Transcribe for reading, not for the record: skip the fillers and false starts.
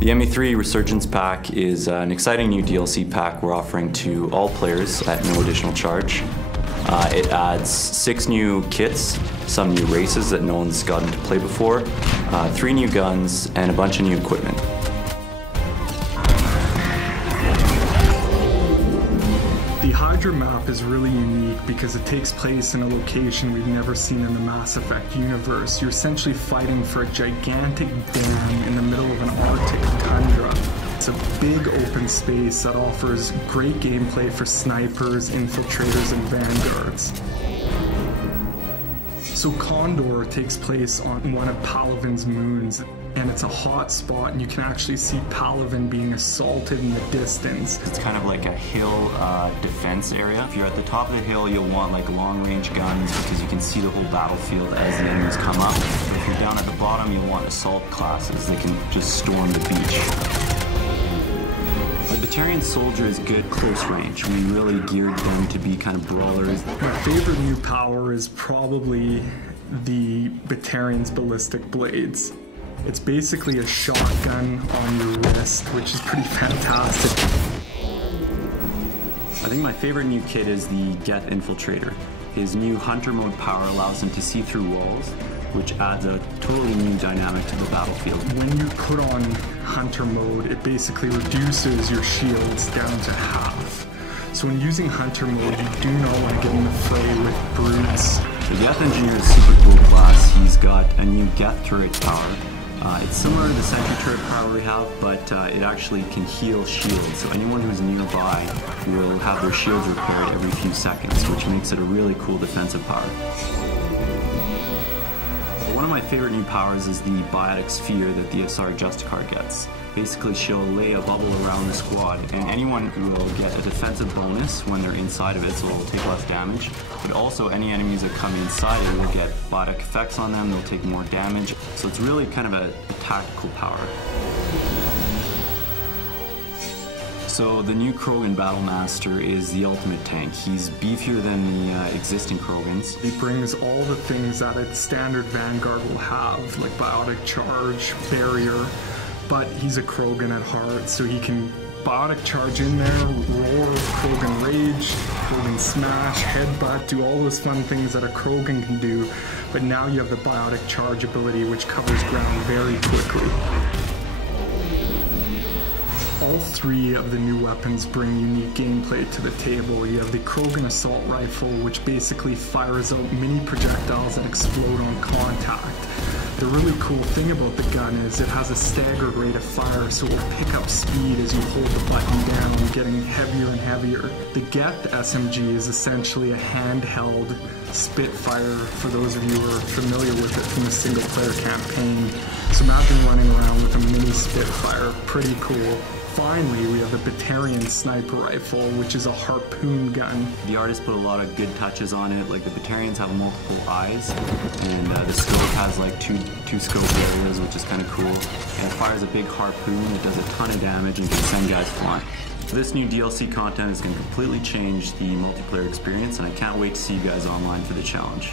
The ME3 Resurgence pack is an exciting new DLC pack we're offering to all players at no additional charge. It adds 6 new kits, some new races that no one's gotten to play before, 3 new guns, and a bunch of new equipment. The Hydra map is really unique because it takes place in a location we've never seen in the Mass Effect universe. You're essentially fighting for a gigantic dam in the middle of an Arctic tundra. It's a big open space that offers great gameplay for snipers, infiltrators, and vanguards. So Condor takes place on one of Palaven's moons, and it's a hot spot, and you can actually see Palaven being assaulted in the distance. It's kind of like a hill defense area. If you're at the top of the hill, you'll want like long-range guns because you can see the whole battlefield as the enemies come up. But if you're down at the bottom, you'll want assault classes that can just storm the beach. The Batarian soldier is good close range. We really geared them to be kind of brawlers. My favorite new power is probably the Batarian's ballistic blades. It's basically a shotgun on your wrist, which is pretty fantastic. I think my favorite new kit is the Geth Infiltrator. His new hunter mode power allows him to see through walls, which adds a totally new dynamic to the battlefield. When you put on hunter mode, it basically reduces your shields down to half. So when using hunter mode, you do not want to get in the fray with brutes. The Geth Engineer is super cool class. He's got a new Geth turret power. It's similar to the sentry turret power we have, but it actually can heal shields. So anyone who's nearby will have their shields repaired every few seconds, which makes it a really cool defensive power. One of my favorite new powers is the biotic sphere that the SR Justicar gets. Basically, she'll lay a bubble around the squad, and anyone will get a defensive bonus when they're inside of it, so it'll take less damage. But also, any enemies that come inside it will get biotic effects on them, they'll take more damage. So it's really kind of a tactical power. So the new Krogan Battlemaster is the ultimate tank. He's beefier than the existing Krogans. He brings all the things that its standard Vanguard will have, like biotic charge, barrier, but he's a Krogan at heart, so he can biotic charge in there, roar, Krogan rage, Krogan smash, headbutt, do all those fun things that a Krogan can do, but now you have the biotic charge ability, which covers ground very quickly. All 3 of the new weapons bring unique gameplay to the table. You have the Krogan Assault Rifle, which basically fires out mini projectiles that explode on contact. The really cool thing about the gun is it has a staggered rate of fire, so it will pick up speed as you hold the button down, getting heavier and heavier. The Geth SMG is essentially a handheld Spitfire, for those of you who are familiar with it from the single-player campaign. So imagine running around with a mini Spitfire, pretty cool. Finally, we have the Batarian Sniper Rifle, which is a harpoon gun. The artist put a lot of good touches on it. Like the Batarians have multiple eyes, and the scope has like two scope areas, which is kind of cool. And it fires a big harpoon that does a ton of damage and can send guys flying. This new DLC content is going to completely change the multiplayer experience, and I can't wait to see you guys online for the challenge.